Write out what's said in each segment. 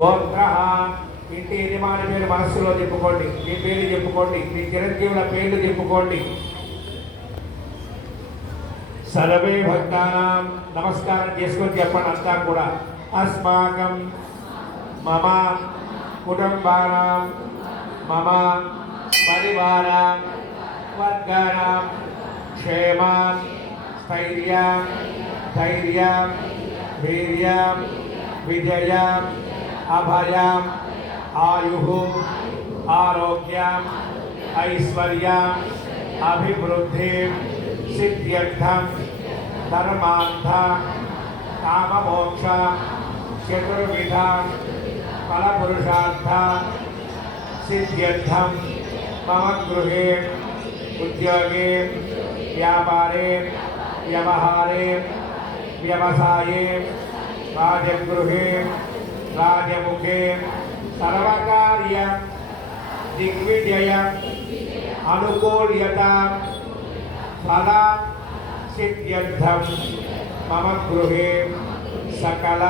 గోత్ర ఇంటి యజమాని పేరు మనస్సులో చెప్పుకోండి, మీ పేరు చెప్పుకోండి, మీ చిరంజీవుల పేర్లు చెప్పుకోండి. సర్వే భక్తానాం నమస్కారం చేసుకొని చెప్పండి అంతా కూడా. అస్మాకం మమ కుటుంబానాం మమ పరివారాం వర్గానాం క్షేమాం స్థైర్యం ధైర్యం వీర్యం విజయం అభయం ఆయు ఆరోగ్యం ఐశ్వర్యం అభివృద్ధి సిద్ధ్యర్థం ధర్మార్థ కామమోక్ష చతుర్విధ ఫలపురుషార్థ సిద్ధ్యర్థం మమ గృహే ఉద్యోగే వ్యాపారే వ్యవహారే వ్యవసాయే రాజగృహే రాజముఖే సర్వకార్య దిగ్విజయ అనుకూల్యత ఫల సిద్ధ్యర్థం మమ గృహే సకల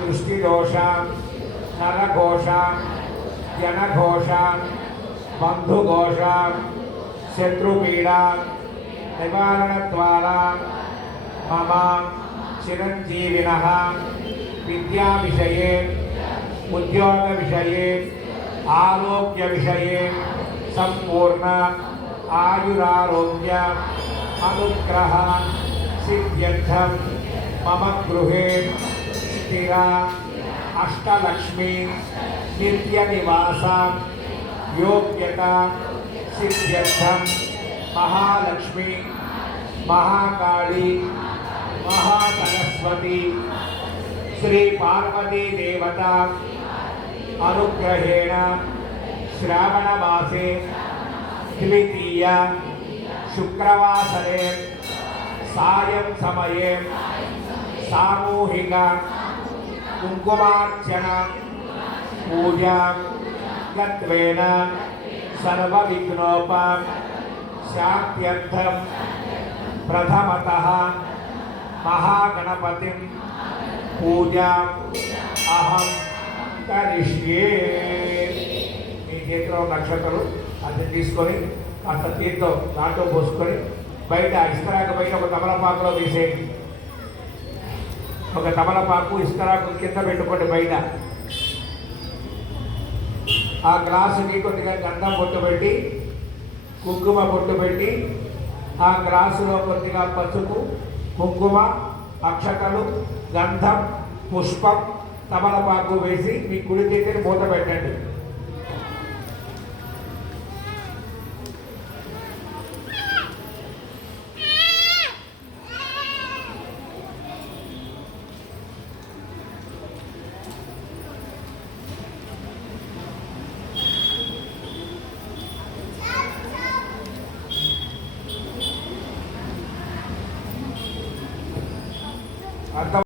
దృష్టిదోష నరఘోష జనఘోష బంధుఘోష శత్రుపీడ నివారణ ద్వారా మమ చిరంజీవినః విద్యా విషయే ఉద్యోగ విషయే ఆరోగ్య విషయే సంపూర్ణ ఆయురారోగ్య అనుగ్రహ సిద్ధ్యర్థం మమ గృహే స్థిర అష్టలక్ష్మి నిత్య నివాస యోగ్యత సిద్ధ్యర్థం మహాలక్ష్మి మహాకాళి మహాసరస్వతి శ్రీ పార్వతీ దేవత అనుగ్రహేణ శ్రావణ మాసే ద్వితీయ శుక్రవాసరే సాయం సమయే సామూహిక కుంకుమార్చన పూజా గత్వేన సర్వ విఘ్నోప శాంత్యర్థం ప్రథమతః మహాగణపతిం పూజా అహం కరిష్యే. మీ చేతిలో నక్షత్రం అది తీసుకొని కాస్త తీర్థం దాంట్లో పోసుకొని బయట ఇస్తరాకు బయట ఒక తమలపాకులో వేసేయండి. ఒక తమలపాకు ఇస్తరాకు కింద పెట్టుకోండి బయట. ఆ గ్లాసుకి కొద్దిగా గంధం బొట్టు పెట్టి కుంకుమ బొట్టు పెట్టి ఆ గ్లాసులో కొద్దిగా పసుపు కుంకుమ అక్షతలు గంధం పుష్పం తమలపాకు వేసి మీ కుడి చేతిని మూత పెట్టండి.